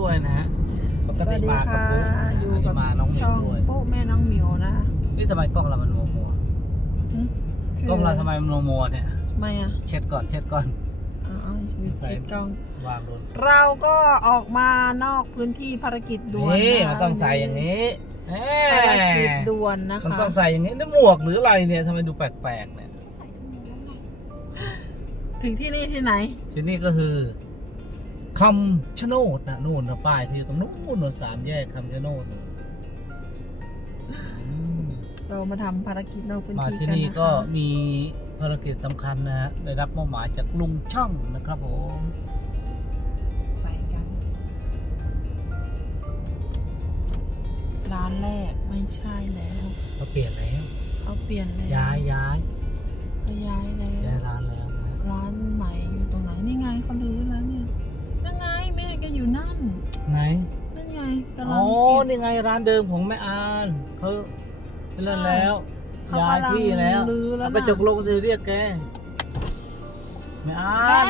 ด้วยนะฮะปกสวัติสดีมากับค่ะ ปุ๊อยู่อันกันี้บมาน้องหมิช่วองด้วยโป๊ะแม่น้องหมิวนะนี่ทำไมกล้องเรามันมัวมัวหึคืๆกล้องเราทำไมมันมัวมัวๆเนี่ยไม่อะเช็ดก่อนเช็ดก่อนอ๋อวิจิตกล้อง วางโดนเราก็ออกมานอกพื้นที่ภารกิจด่วนนี่ะมันต้องใส่อย่างนี้เอ๊ภารกิจด่วนนะคะมันต้องใส่อย่างนี้นี่หมวกหรืออะไรเนี่ยทำไมดูแปลกๆเนี่ยถึงที่นี่ที่ไหน ที่นี่ก็คือ คำชะโนดนะนู่นนะป้ายที่อยู่ตรงนู้นนะสามแยกคำชะโนดน่ะอืมเรามาทำภารกิจนอกพื้นมาที่ที่กันนี่นะก็คะมีภารกิจสำคัญนะฮะได้รับมอบหมายจากลุงช่องนะครับผมไปกัน ร้านแรกไม่ใช่แล้ว เขาเปลี่ยนแล้วเขาเปลี่ยนแล้วย้ายย้ายเขาย้ายแล้วย้ายร้านแล้วนะฮะร้านใหม่ ไหนนั่นไงกำลัอ๋งอเปลี่ยนนี่ไงร้านเดิมของแม่อานเขาเป็นนั่นใช่แล้วเขาย้ายกำลังที่แล้วรื้อแล้วเอาไปนะจกลงจะเรียกแกแม่อาแม่น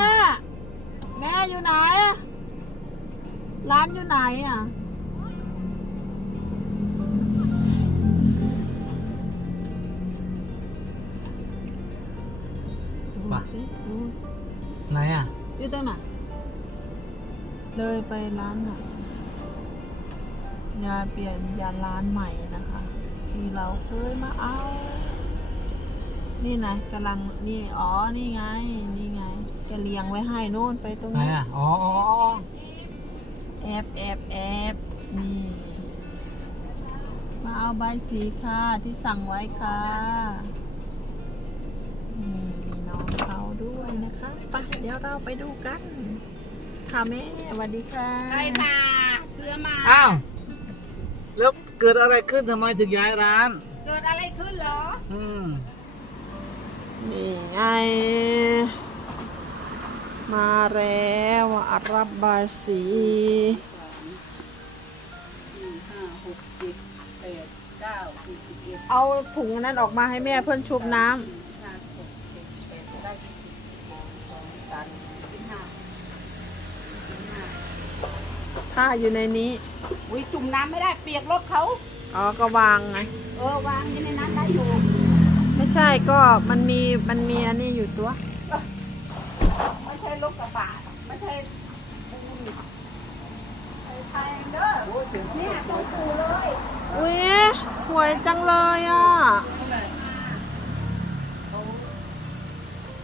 แม่อยู่ไหนอะร้านอยู่ไหนอะดูสิดูไหนอะอยู่ตรงไหนเลยไปร้านไหน ยายเปลี่ยนยาร้านใหม่นะคะ ที่เราเคยมาเอา นี่นะกำลังนี่อ๋อนี่ไง นี่ไงจะเรียงไว้ให้นู่นไปตรงไหนนี้อะ อ๋ออ๋ออ๋อแอบแอบแอบนี่ มาเอาใบสีค่ะที่สั่งไว้ค่ะนี่มีน้องเขาด้วยนะคะไปเดี๋ยวเราไปดูกัน ค่ะแม่สวัสดีค่ะ ใครมาเสื้อมา อ้าว แล้วเกิดอะไรขึ้นทำไมถึงย้ายร้าน เกิดอะไรขึ้นเหรอ อืมนี่ไง มาแล้วอารับบายสีสี่ห้าหกเจ็ดแปดเก้าสิบสิบเอ็ดเอาถุงอันนั้นออกมาให้แม่เพื่อนชุบน้ำ สี่ห้าหกเจ็ดแปดเก้าสิบสิบเอ็ดสองสองสามสิบห้าสิบห้า ถ้าอยู่ในนี้ อุ้ยจุ่มน้ำไม่ได้เปียกรถเขาอ๋อก็วางไง เออวางอยู่ในนั้นได้อยู่ไม่ใช่ก็มันมีมันมีอันนี้อยู่ตัว ไม่ใช่รถกระบะไม่ใช่ปูนไอ้ไทยเด้อเนี่ยตัวปูเลยอุ้ยสวยจังเลยอะ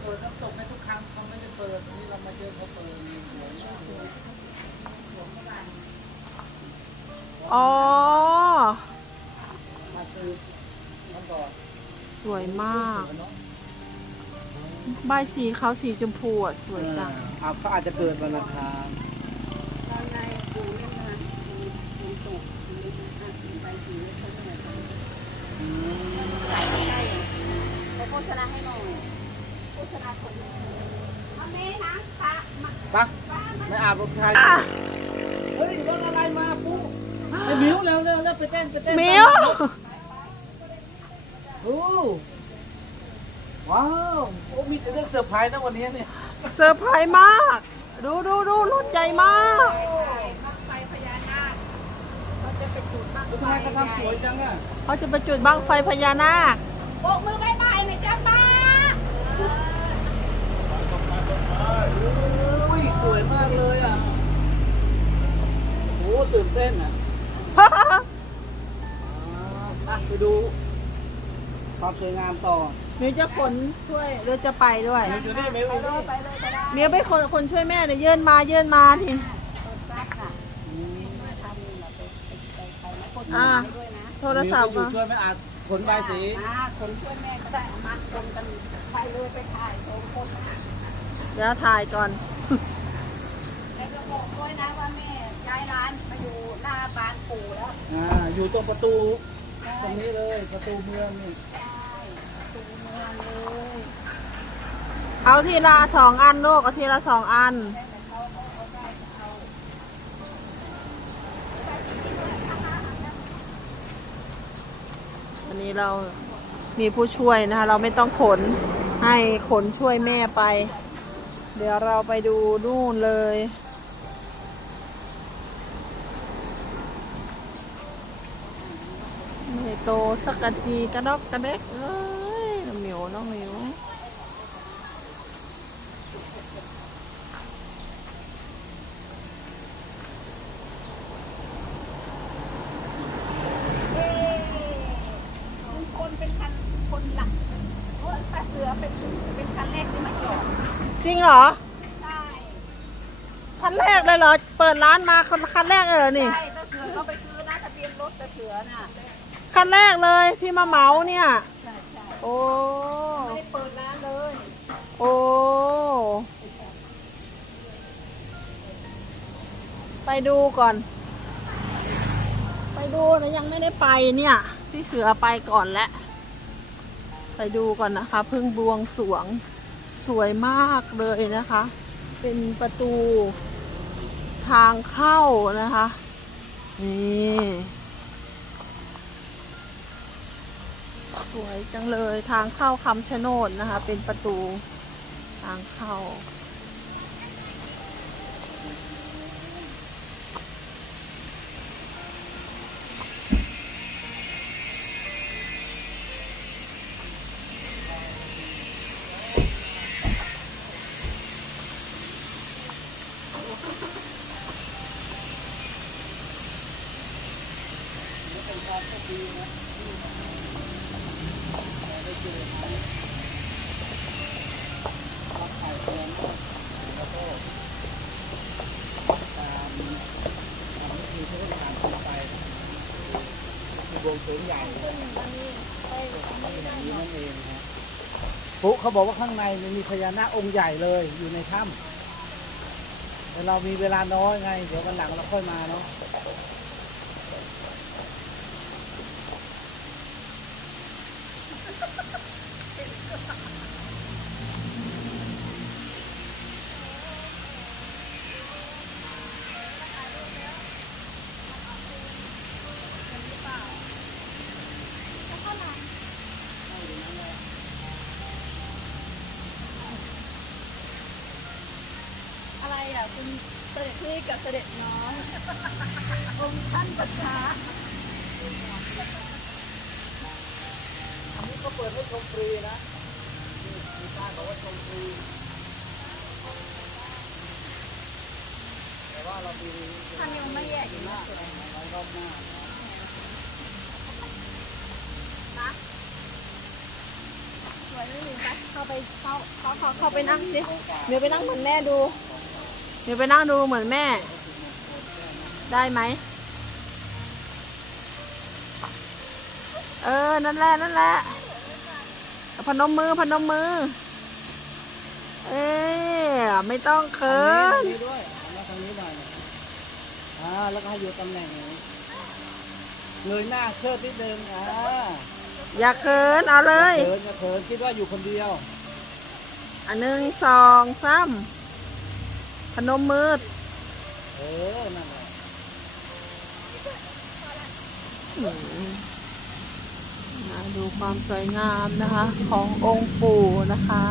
เปิดน้ำตกในทุกครั้งเขาไม่ได้เปิดนี่เรามาเจอเขาเปิด นี่สวยมากเลยอ๋อ มาซื้อน้ำบ่อสวยมากใบสีเขาสีชมพูอะ สวยจัง อ่าเขาอาจจะเกิดวันอังคารตอนในปูเล่นนะปูตกปูเล่นนะใบสีเขาไม่ได้ใช่ไปโฆษณาให้หน่อยโฆษณาคนมาเมนะปะมาปะไม่อาบรถไทยเฮ้ยรถอะไรมาปุ๊ไอ้ มิวเร็วเร็วเร็วไปเต้นไปเต้นมิวโอ้ว้าวโอ้มีแต่เรื่องเซอร์ไพรส์นะวันนี้เนี่ยเซอร์ไพรส์มาก ดูดูดูรถใหญ่มากไฟพญานาคเขาจะไปจุดบ้างทำไมเขาทำสวยจังอะเขาจะไปจุดบั้งไฟพญานาคโบกมือบายบายหน่อยจ้าป้าอุ้ยสวยมากเลยอะโอ้ตื่นเต้นอะ อะไปดูความสวยงามต่อมิวจะขนช่วยหรือจะไปด้วย มิวอยู่นี่มิวอยู่นี่ไปเลยก็ได้มิวไปคนคนช่วยแม่เดี๋ยวยื่นมายื่นมาทีต้นซักน่ะมาทำนี่แหละไปไปไปไปนะโฆษณาอ่าให้ด้วยนะโทรศัพท์มิวก็จะอยู่ช่วยแม่อาขนใบสีอ่าคนช่วยแม่ก็ได้เอามาคนกันไปเลยไปถ่ายสองคนนะเดี๋ยวถ่ายก่อนแล้วก็บอกด้วยนะว่าแม่ ย้ายร้านมาอยู่หน้าบ้านปู่แล้วอ่าอยู่ตรงประตูตรงนี้เลยประตูเมืองนี่ใช่ตูเมืองเลยเอาทีละสองอันลูกเอาทีละสองอันวันนี้เรามีผู้ช่วยนะคะ เราไม่ต้องขนให้ขนช่วยแม่ไป เดี๋ยวเราไปดูนู่นเลย โตสักกะทีกระดอกกระเด็กเอ้ยน้องเหมียวน้องเหมียวลุงพลเป็นคันคนหลักเพราะตาเสือเป็นเป็นคันแรกที่มาจอดจริงเหรอใช่คันแรกเลยเหรอ เปิดร้านมาคันคันแรกเลยเหรอนี่ ใช่ตาเสือเขาไปซื้อนะทะเบียนรถตาเสือน่ะ คันแรกเลยที่มาเหมาเนี่ย ใช่ใช่โอ้ ไม่ได้เปิดร้านเลยโอ้ ไปดูก่อน ไปดูนะยังไม่ได้ไปเนี่ย พี่เสือไปก่อนแล้ว ไปดูก่อนนะคะ เพิ่งบวงสรวงสวยมากเลยนะคะ เป็นประตูทางเข้านะคะ นี่ สวยจังเลยทางเข้าคำชะโนดนะคะ เป็นประตูทางเข้าบ วงสวงใหญ่ปุ๊เขาบอกว่าข้างในมันมีพญานาคองค์ใหญ่เลยอยู่ในถ้ำแต่เรามีเวลาน้อยไง เดี๋ยววันหลังเราค่อยมาเนาะ อะไรอะคุณเสด็จพี่กับเสด็จน้ององค์ท่านประชาอันนี้ก็เปิดให้ชมฟรีนะนี่มีป้ายบอกว่าชมฟรี แต่ว่าเรามีท่านยังไม่แยกอยู่นะไว้รอบหน้า สวยไม่มีไป เข้าไปเข้าเขาเขาเข้าไปนั่งสิเดี๋ยวไปนั่งเหมือนแม่ดู เดี๋ยวไปนั่งดูเหมือนแม่ ได้ไหม เออ นั่นแหละ นั่นแหละ พนมมือ พนมมือ เอ๊ไม่ต้องเขินทางนี้ด้วยมาทางนี้หน่อยอ่า แล้วก็ให้อยู่ตำแหน่งนี้เงยหน้าเชิดนิดนึงอ่า อย่าเขินเอาเลย เขินอย่าเขินคิดว่าอยู่คนเดียว อันหนึ่งสองสามพนมมือเออ นั่นแหละมาดูความสวยงามนะคะ ขององค์ปู่นะคะ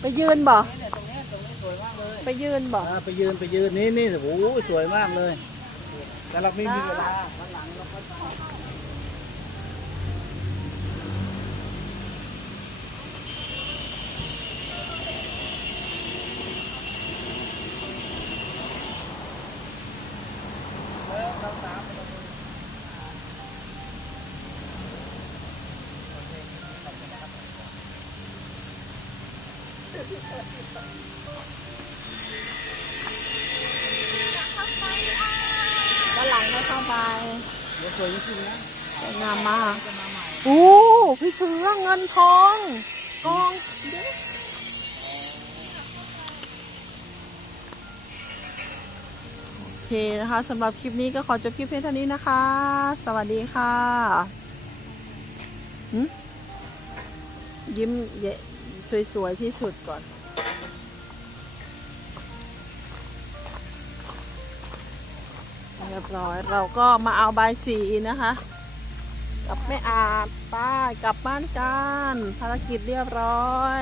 ไปยืนบ่เนี่ยตรงนี้ตรงนี้สวยมากเลยไปยืนบ่ อ่าไปยืนไปยืนนี่นี่โอ้โหสวยมากเลย แต่เราไม่มีเวลาวันหลังเราก็เออเราสามคนด้ สวยจริงๆนะสวยงามมากอู้พี่เสือเงินทองกองเยอะโอเคนะคะสำหรับคลิปนี้ก็ขอจบคลิปเพียงเท่านี้นะคะ สวัสดีค่ะยิ้มเยะสวยๆที่สุดก่อน รียบร้อย เราก็มาเอาใบาสีนะคะกับแม่อาจป้ากลับบ้านกัน ภารกิจเรียบร้อย